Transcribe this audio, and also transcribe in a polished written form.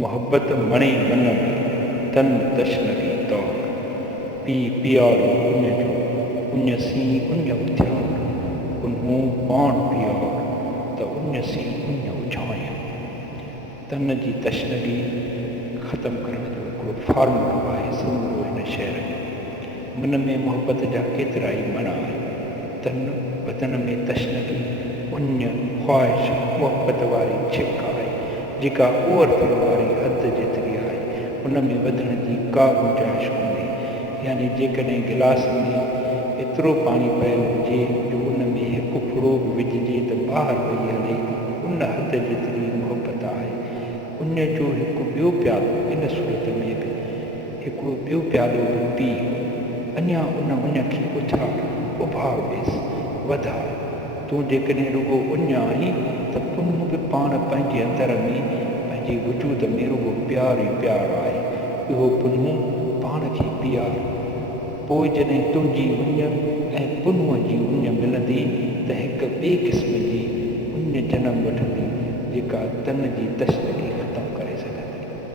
मोहब्बत मणे मन तन तशनगी तौर पी पियारो उन जो उन सी उन उथियार उन्हूं पाण पियार त उन सी उन उछाय। तन जी तशनगी ख़त्म करण जो हिकिड़ो फॉर्मूलो आहे समूरो हिन शहर में। मन में मोहब्बत जा केतिरा ई माना आहिनि। तन बदन में तशनगी उन ख़्वाहिश मोहब्बत वारी छिक आहे जेका ओवरफिल वारी हद जेतिरी आहे, उन में वधण जी का गुंजाइश कोन्हे। यानी जेकॾहिं गिलास में एतिरो पाणी पियल हुजे जो उन में हिकु फुड़ो बि विझिजे त ॿाहिरि वही हले, उन हद जेतिरी मोहब्बत आहे। उन जो हिकु ॿियो प्यालो इन सूरत में बि हिकिड़ो ॿियो प्यालो बि पी अञा उन खे उथार उभार ॾेसि वधार। तूं जेकॾहिं रुॻो उन आहीं त पुन्नु बि पाण पंहिंजे अंदर में पंहिंजे वजूद में रुॻो प्यारु ई प्यारु आहे। इहो पुन्नु पाण खे पीआर। पोइ जॾहिं तुंहिंजी उन ऐं पुन्नुअ जी उन मिलंदी त हिकु ॿिए क़िस्म जी उन जनम वठंदी जेका तन जी तशनगी